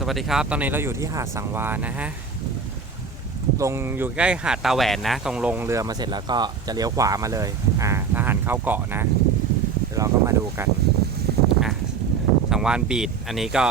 สวัสดีครับ ตอนนี้เราอยู่ที่หาดสังวานนะฮะ ลงอยู่ใกล้หาดตาแหวนนะ ตรงลงเรือมาเสร็จแล้วก็จะเลี้ยวขวามาเลย อ่าทหารเข้าเกาะนะ เดี๋ยวเราก็มาดูกัน อะ สังวานบีด อันนี้ก็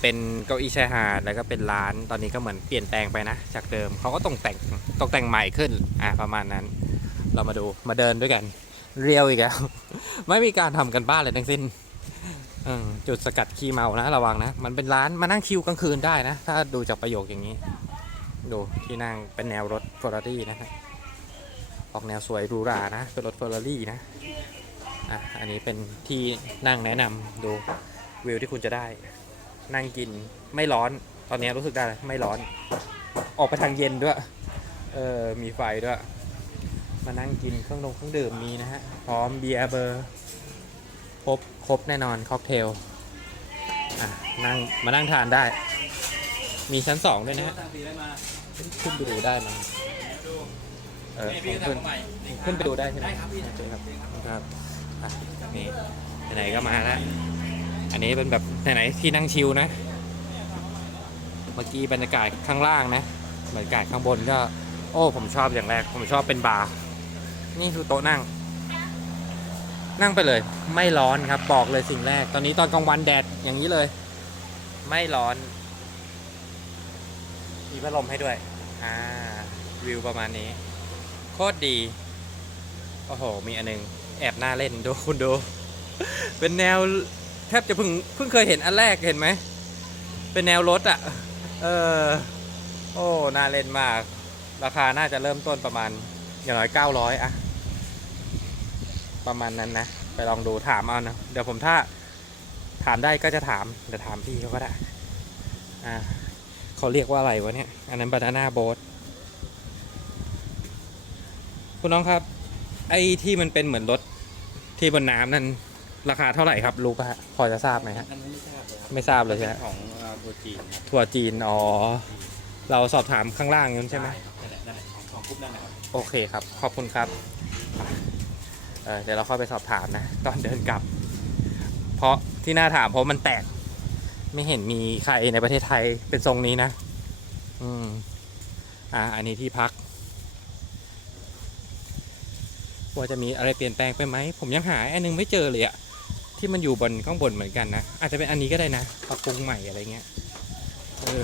เป็นเก้าอี้ชายหาด แล้วก็เป็นร้าน ตอนนี้ก็เหมือนเปลี่ยนแปลงไปนะ จากเดิมเขาก็ตกแต่ง ตกแต่งใหม่ขึ้น อ่าประมาณนั้น เรามาดู มาเดินด้วยกัน เรียวอีกแล้ว ไม่มีการทำกันบ้านเลยทั้งสิ้น จุดสกัดขี้เมานะระวังนะ มันเป็นร้านมานั่งคิวกลางคืนได้นะ ถ้าดูจากประโยคอย่างนี้ ดูที่นั่งเป็นแนวรถเฟอร์รารี่นะฮะออกแนวสวยรูรานะเป็นรถเฟอร์รารี่นะอะอันนี้เป็นที่นั่งแนะนำดูวิวที่คุณจะได้ นั่งกินไม่ร้อนตอนนี้รู้สึกได้ไม่ร้อน ออกไปทางเย็นด้วยเออมีไฟด้วย มานั่งกินเครื่องดงเครื่องดื่มมีนะฮะพร้อมเบียร์เบอร์ ครบครบแน่นอนค็อกเทลอะนั่งมานั่งทานได้ มีชั้นสองด้วยนะฮะขึ้นไปดูได้มั้ยเออขึ้นขึ้นไปดูได้ใช่ไหมโอเคครับครับอะนี่ไหนๆก็มาแล้วอันนี้เป็นแบบไหนๆที่นั่งชิลนะ เมื่อกี้บรรยากาศข้างล่างนะบรรยากาศข้างบนก็ โอ้ผมชอบอย่างแรก ผมชอบเป็นบาร์นี่คือโต๊ะนั่ง นั่งไปเลย ไม่ร้อนครับบอกเลยสิ่งแรก ตอนนี้ตอนกลางวันแดดอย่างนี้เลย ไม่ร้อน มีพัดลมให้ด้วย อ่า วิวประมาณนี้ โคตรดี โอ้โห มีอันนึง แอบหน้าเล่นดูคุณดู เป็นแนวแทบจะเพิ่งเพิ่งเคยเห็นอันแรกเห็นไหม เป็นแนวรถอะ่ะ เออ โอ้น่าเล่นมาก ราคาน่าจะเริ่มต้นประมาณอย่างน้อย 900 อะ ประมาณนั้นนะ ไปลองดูถามเอานะ เดี๋ยวผมถ้าถามได้ก็จะถาม เดี๋ยวถามพี่เขาก็ได้ อ่าเขาเรียกว่าอะไรวะเนี่ย อันนั้นบานาน่าโบ๊ทคุณน้องครับ ไอ้ที่มันเป็นเหมือนรถที่บนน้ำนั่นราคาเท่าไหร่ครับรู้ป่ะฮะพอจะทราบไหมฮะ อันนี้ไม่ทราบเลยครับไม่ทราบเลยใช่ไหมของเอ่อตัวจีนครับทัวร์จีน อ๋อ เราสอบถามข้างล่างนั้นใช่ไหมครับนั่นแหละนั่นแหละของของกรุ๊ปนั่นแหละครับ โอเคครับ ขอบคุณครับ เเดี๋ยวเราค่อยไปสอบถามนะ ตอนเดินกลับ เพราะที่น่าถามเพราะมันแตก ไม่เห็นมีใครในประเทศไทยเป็นทรงนี้นะ อืม อ่า อันนี้ที่พัก ว่าจะมีอะไรเปลี่ยนแปลงไปไหม ผมยังหาอันนึงไม่เจอเลยอะที่มันอยู่บนข้างบนเหมือนกันนะ อาจจะเป็นอันนี้ก็ได้นะปรับปรุงใหม่อะไรเงี้ยเออ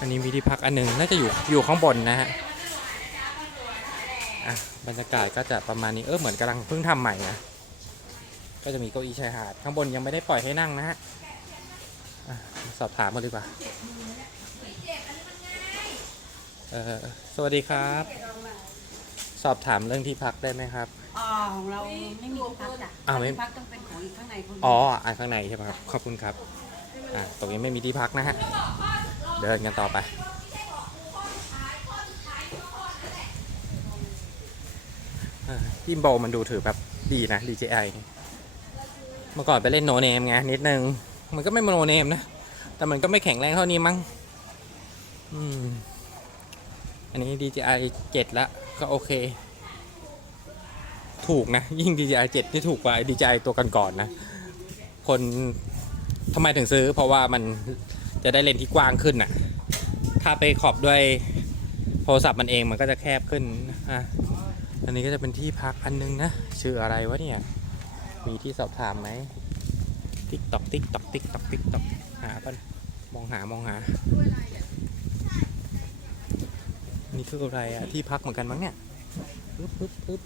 อันนี้มีที่พักอันหนึ่งน่าจะอยู่อยู่ข้างบนนะฮะอะ บรรยากาศก็จะประมาณนี้เออเหมือนกำลังเพิ่งทำใหม่นะก็จะมีเก้าอี้ชายหาดข้างบนยังไม่ได้ปล่อยให้นั่งนะฮะอะสอบถามมาดีกว่าเออสวัสดีครับ สอบถามเรื่องที่พักได้ไหมครับอ๋อของเราไม่มีที่พักจ้ะอ้าวไม่ที่พักต้องเป็นของอีกข้างในคนอ๋ออ่านข้างในใช่ไหมครับขอบคุณครับอ่าตรงนี้ไม่มีที่พักนะฮะเดินกันต่อไป อ่ายิมโบมันดูถือแบบดีนะ DJI เมื่อก่อนไปเล่นโนเนมไงนิดนึง มันก็ไม่โนเนมนะ แต่มันก็ไม่แข็งแรงเท่านี้มั้งอืมอันนี้ DJI 7แล้วก็โอเค ถูกนะ ยิ่ง DJI 7นี่ถูกกว่า DJI ตัวก่อนๆนะ คนทำไมถึงซื้อ เพราะว่ามันจะได้เลนส์ที่กว้างขึ้นน่ะ ถ้าไปขอบด้วยโทรศัพท์มันเองมันก็จะแคบขึ้นอะ อันนี้ก็จะเป็นที่พักอันนึงนะ ชื่ออะไรวะเนี่ย มีที่สอบถามไหมติ๊กตอกติ๊กตอกติ๊กตอกติ๊กตอกหาปะมองหามองหา นี่คืออะไรอะที่พักเหมือนกันมั้งเนี่ยปึ๊บปึ๊บปึ๊บ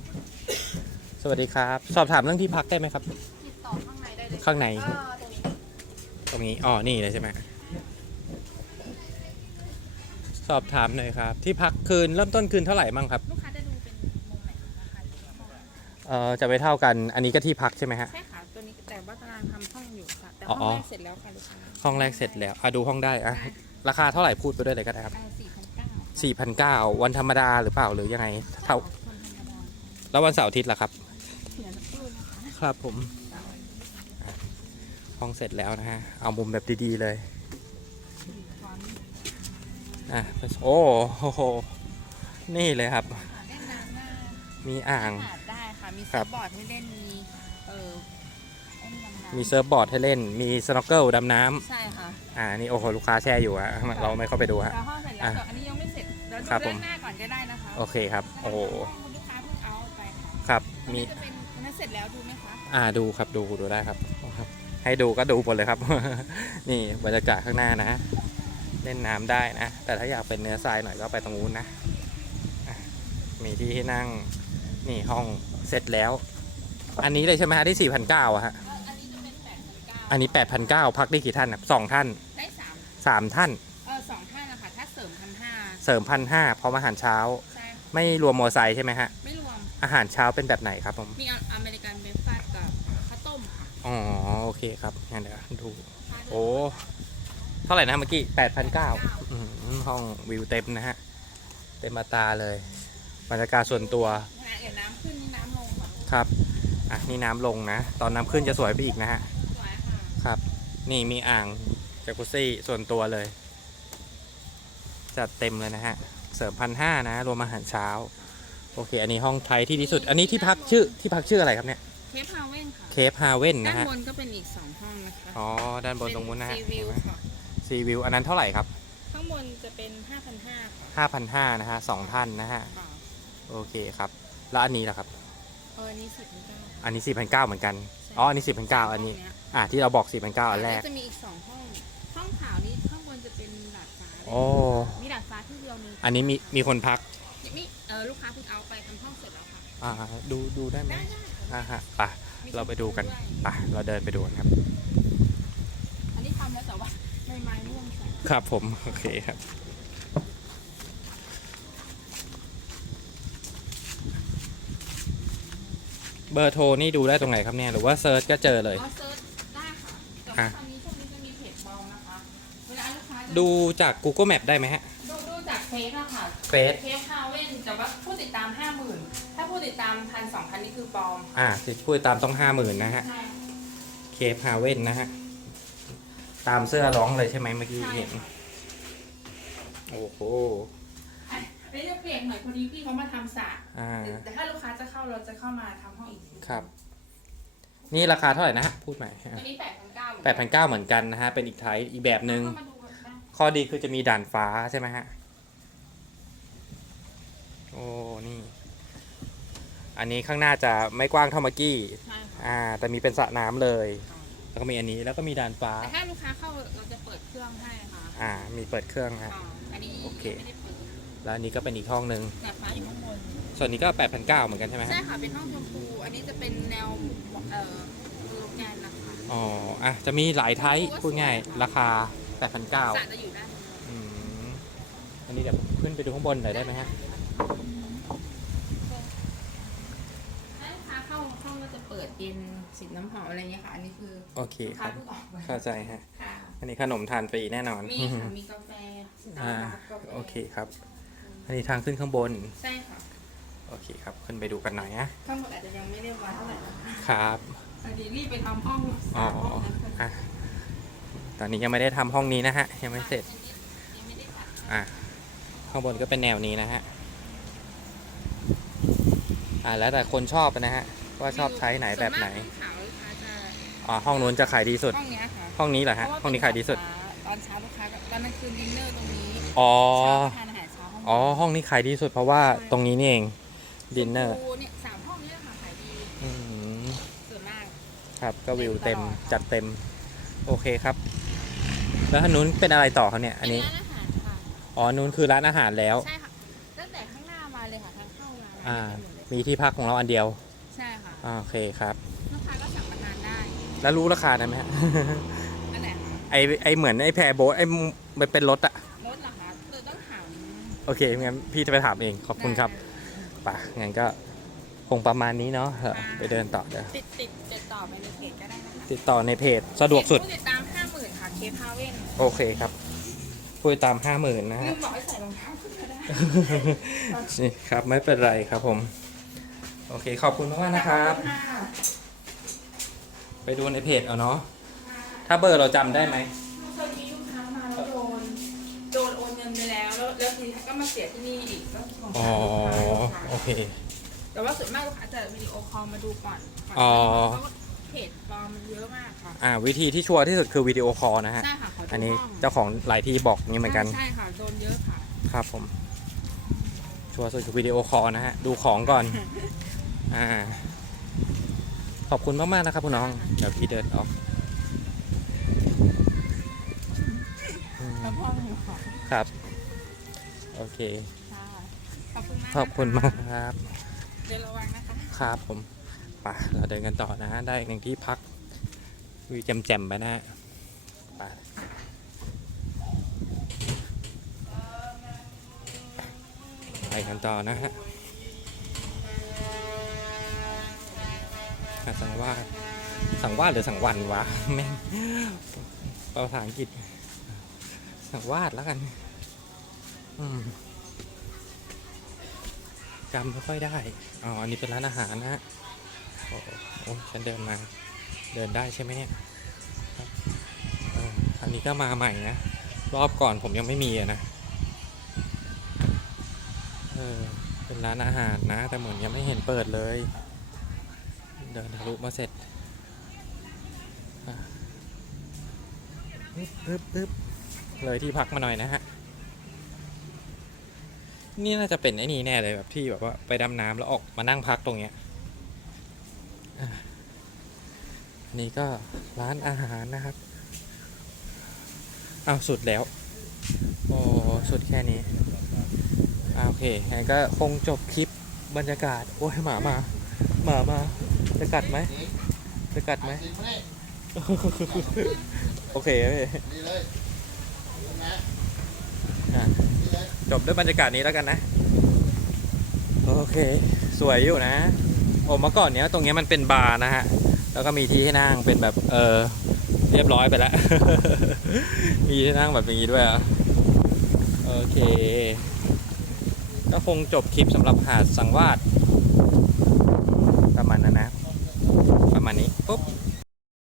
สวัสดีครับ สอบถามเรื่องที่พักได้ไหมครับ ติดต่อข้างในได้เลยข้างใน เออตรงนี้ตรงนี้ อ๋อ นี่เลยใช่ไหม สอบถามหน่อยครับ ที่พักคืนเริ่มต้นคืนเท่าไหร่มั่งครับ ลูก เอ่อจะไปเท่ากัน อันนี้ก็ที่พักใช่ไหมฮะ ใช่ค่ะตัวนี้แต่ว่ากำลังทำห้องอยู่ค่ะแต่อ๋ห้อองแรกเสร็จแล้วค่ะลูกค้าห้องแรกเสร็จแล้วอะดูห้องได้อะราคาเท่าไหร่พูดไปด้วยเลยก็ได้ครับสี่พันเก้า4,900วันธรรมดาหรือเปล่าหรือยังไงเท่าแล้ววันเสาร์อาทิตย์ล่ะครับเดี๋ยวสักครู่นะคะครับผมอะห้องเสร็จแล้วนะฮะ เอามุมแบบดีๆเลย อะโอ้โห นี่เลยครับเล่นน้ำหน้ามีอ่างหาดได้ ค่ะมีครัเซิร์บฟบอร์ดให้เล่นมีเออเล่นดำน้มีเซิร์ฟบอร์ดให้เล่น มีสโนว์เกิลดำน้ำใช่ค่ะอ่า นี่โอ้โห ลูกค้าแช่อยู่ฮะเราไม่เข้าไปดูฮะเราห้องเสร็จแล้วอะแต่อันนี้ยังไม่เสร็จเดี๋ยวดูครับผด้ามนหน้าก่อนก็ได้นะคะโอเคครับ โอ้โห คุณลูกค้าเพิ่งเอาไปค่ะครับอันมีนี้จะเป็นอันนั้นเสร็จแล้วดูไหมคะอ่า ดูครับ ดู ดูได้ครับครับ ให้ดูก็ดูหมดเลยครับ นี่บรรยากาศข้างหน้านะ เล่นน้ำได้นะ แต่ถ้าอยากเป็นเนื้อทรายหน่อยก็ไปตรงนู้นนะอะมีที่ให้นั่ง นี่ห้อง เสร็จแล้ว อันนี้เลยใช่ไหมฮะที่สี่พันเก้าอะฮะ อันนี้จะเป็นแปดพันเก้าอันนี้แปดพันเก้าพักได้กี่ท่านครับสองท่านได้สามสามท่าน เออสองท่านนะคะถ้าเสริมพันห้าเสริมพันห้าพร้อมอาหารเช้า ใช่ค่ะไม่รวมมอไซค์ใช่ไหมฮะ ไม่รวม อาหารเช้าเป็นแบบไหนครับผม มีอเมริกันเบรคฟาสต์กับข้าวต้มค่ะอ๋อโอเคครับงั้นเดี๋ยวดู โอ้ เท่าไหร่นะเมื่อกี้แปดพันเก้าห้องวิวเต็มนะฮะ เต็มมาตราเลย บรรยากาศส่วนตัว ค่ะครับอะนี่น้ำลงนะ ตอนน้ำขึ้นจะสวยไปอีกนะฮะสวยค่ะครับ นี่มีอ่างจากุซี่ส่วนตัวเลย จัดเต็มเลยนะฮะเสริมพันห้านะ รวมอาหารเช้า โอเค อันนี้ห้องไทยที่ดีสุด อันนี้ที่พักชื่อที่พักชื่ออะไรครับเนี่ยเคปฮาวเว่นค่ะเคฟฮาเว่นด้านะนฮะบนก็เป็นอีกสองห้องนะคะอ๋อด้านบนตรงนู้นนะฮะซีวิวค่ะซีวิวอันนั้นเท่าไหร่ครับข้างบนจะเป็นห้าพันห้าค่ะห้าพันห้านะฮะสองท่านนะฮะค่ะโอเคครับ แล้วอันนี้ล่ะครับเอออันนี้สิบพันเก้าอันนี้สี่พันเก้าเหมือนกัน อ๋อ อันนี้สี่พันเก้าอันนี้ อะที่เราบอกสี่พันเก้าอันแรก จะมีอีกสองห้อง ห้องขาวนี้ข้างบนจะเป็นดาดฟ้าโอ้ มีดาดฟ้าที่เดียวนึงอันนี้มีมีคนพัก นี่เออลูกค้าเพิ่งเอาไปทำห้องเสร็จแล้วค่ะ อ่า ดูดูได้ไหมได้ได้ค่ะอ่าฮะไปะมีเราไปดูกันด้วยไปะเราเดินไปดูกันครับ อันนี้ทำแล้วแต่ว่าใบไม้ร่วงใส่ ครับผม โอเคครับ เบอร์โทรนี่ดูได้ตรงไหนครับเนี่ยหรือว่าเซิร์ชก็เจอเลย อ๋อเซิร์ชได้ค่ะแต่อะว่าตอนนี้ช่วงนี้จะมีเพจบอลนะคะเวลาลูกค้าจะดูจาก Google Map ได้ไหมฮะดูดูจากเฟซอะค่ะเฟซเทปฮาวเว่นแต่ว่าผู้ติดตามห้าหมื่นถ้าผู้ติดตามพันสองพันนี่คือปลอมอ่าสิพูดตามต้องห้าหมื่นนะฮะใช่ เคฟฮาเว่นนะฮะ ตามเสื้อร้องเลยใช่ไหมเมื่อกี้ใช่เห็น ค่ะ โอ้โห อันนี้จะเปลี่ยนหน่อยพอดีพี่เขามาทำสระอ่า แต่ถ้าลูกค้าจะเข้าเราจะเข้ามาทำห้องอีกทีครับ นี่ราคาเท่าไหร่นะฮะพูดใหม่ตัวนี้แปดพันเก้าแปดพันเก้าเหมือนกันนะฮะ เป็นอีกไทยอีกแบบหนึ่ง เข้ามาดูกันได้ข้อดีคือจะมีด่านฟ้าใช่ไหมฮะ โอ้ นี่ อันนี้ข้างหน้าจะไม่กว้างเท่าเมื่อกี้ ใช่ค่ะอ่า แต่มีเป็นสระน้ำเลย แล้วก็มีอันนี้ แล้วก็มีด่านฟ้า แต่ถ้าลูกค้าเข้าเราจะเปิดเครื่องให้ค่ะอ่า มีเปิดเครื่องฮะ อ่าอันนี้โอเคไม่ได้เปิด แล้วอันนี้ก็เป็นอีกห้องหนึ่งแต่ฟ้าอยู่ข้างบน ส่วนนี้ก็แปดพันเก้าเหมือนกันใช่ไหมใช่ฮะค่ะ เป็นห้องชมพู อันนี้จะเป็นแนวเอ่อโลแกนนะคะ อ๋ออะจะมีหลายไทป์พูดง่าย ราคาแปดพันเก้าสระจะอยู่ด้านบนอืมอันนี้เดี๋ยวผมขึ้นไปดูข้างบนหน่อยได้ไหมฮะถ้าลูกค้าเข้าห้องก็จะเปิดเย็นสีน้ำหอมอะไรเงี้ยค่ะ อันนี้คือโอเคลูกคค้ารับ เพิ่งออกมาเข้าใจฮะ ค่ะ อันนี้ขนมทานฟรีแน่นอน มีค่ะ มีกาแฟสตาอ่าร์บัคกาแฟโอเคครับ อันนี้ทางขึ้นข้างบน ใช่ค่ะ โอเคครับ ขึ้นไปดูกันหน่อยนะ ข้างบนอาจจะยังไม่ได้วางเท่าไหร่นะคะครับ พอดีรีบไปทำห้องอ๋อสามห้องนั้นค่ะอะ ตอนนี้ยังไม่ได้ทำห้องนี้นะฮะ ยังไม่เสร็จ ยังไม่ได้ตัดอะ ข้างบนก็เป็นแนวนี้นะฮะ อ่าแล้วแต่คนชอบนะฮะ ว่าชอบใช้ไหนแบบไหน ส่วมากห้องขาวลูกค้าจะอ๋อ ห้องนู้นจะขายดีสุด ห้องเนี้ยค่ะห้องนี้เหรอฮะ เพราะว่าห้องนี้ขายดีสุด ตอนเช้าลูกค้าก็ตอนนั้นคือดินเนอร์ตรงนี้อ๋อ เช้าก็ทานอาหารเช้าห้ องอ๋อ ห้องนี้ขายดีสุดเพราะว่าตรงนี้นี่เองดินเนอร์ชมพูเนี่ยสามห้องเนี้ยค่ะขายดีอืมส่วนมากครับก็วิวเต็เต็มมตลอดจัดเต็ม โอเคครับ แล้วทางนู้นเป็นอะไรต่อครับเนี่ย อันนี้เป็นร้านอาหารค่ะอ๋อนู้นคือร้านอาหารแล้วใช่ค่ะตั้งแต่ข้างหน้ามาเลยค่ะทางเข้าร้านอ่าเต็มหมดเลยมีที่พักของเราอันเดียวใช่ค่ะอ่าโอเคครับลูกค้าก็สั่งมาทานได้ แล้วรู้ราคาได้ไหมฮะนั่นแหละค่ะไอไอเหมือนไอแพรโบ๊ทไอมันเป็นรถอะ โอเคงั้นพี่จะไปถามเองขอบคุณครับป่ะงั้นก็คงประมาณนี้เนาะเออไปเดินต่อเดี๋ยวติดติดติดต่อไปในเพจก็ได้นะคะติดต่อในเพจสะดวกสุด ผู้ติดตามห้าหมื่นค่ะเคพาเว่นโอเคครับคุยตามห้าหมื่นนะลืฮะ มบอกให้ใส่รองเท้าขึ้นก็ได้ นี่ครับไม่เป็นไรครับผม โอเคขอบคุณมากๆนะครับ ไปดูในเพจเอาเนาะถ้าเบอร์เราจำได้ไหมเคยมี ก็มาเสียที่นี่อีกก็สงอ๋อสารลูกค้า โอเค แต่ว่าส่วนมากลูกค้าจะวิดีโอคอลมาดูก่อนก่นอ๋อเขาเพจปลอมมันเยอะมากค่ะอ่า วิธีที่ชัวร์ที่สุดคือวิดีโอคอลนะฮะ ใช่ค่ะขอดูอันนี้ห้งเจ้าของหลายที่บอกนี่เหมือนกัน ใช่ค่ะโดนเยอะค่ะ ครับผม ชัวร์สุดคือวิดีโอคอลนะฮะ ดูของก่อน อ่า ขอบคุณมาก ๆ นะครับคุณน้อง เดี๋ยวพี่เดินออกอืมแล้วพ่อหนูขอครับ โอเค ค่ะขอบคุณมากขอบคุณมากครับ เดี๋ยวระวังนะคะ ครับผมไป่ะเราเดินกันต่อนะฮะได้อีกหนึ่งที่พักวิวแจ่มๆไปนะฮะไปไปกันต่อนะฮะหาดสังวาดสังวาดหรือสังวันวะแม่งภาษาอังกฤษ สังวาดแล้วกันอืม จำไม่ค่อยได้ อ๋อ อันนี้เป็นร้านอาหารนะฮะ โอ้โหฉันเดินมา เดินได้ใช่ไหมเนี่ยอันนี้ก็มาใหม่นะ รอบก่อนผมยังไม่มีนะ เออ เป็นร้านอาหารนะ แต่เหมือนยังไม่เห็นเปิดเลย เดินทะลุมาเสร็จอึ๊บปึ๊บปึ๊บเลยที่พักมาหน่อยนะฮะ นี่น่าจะเป็นไอ้นี่แน่เลยแบบที่แบบว่าไปดำน้ำแล้วออกมานั่งพักตรงเนี้ยอันนี่ก็ร้านอาหารนะครับอ้าวสุดแล้ว โอ้สุดแค่นี้อ่าโอเคงั้นก็คงจบคลิปบรรยากาศ โอ้ยหมามา หมามา จะกัดไหม จะกัดไหม โอเคโอเคอ่ จบด้วยบรรยากาศนี้แล้วกันนะ โอเค สวยอยู่นะผมเมื่อก่อนเนี้ยตรงเนี้ยมันเป็นบาร์นะฮะ แล้วก็มีที่ให้นั่งเป็นแบบเออเรียบร้อยไปแล้ว มีที่นั่งแบบอย่างนี้ด้วยอะโอเค ก็คงจบคลิปสำหรับหาดสังวาสประมาณนั้นนะ ประมาณนี้ปุ๊บ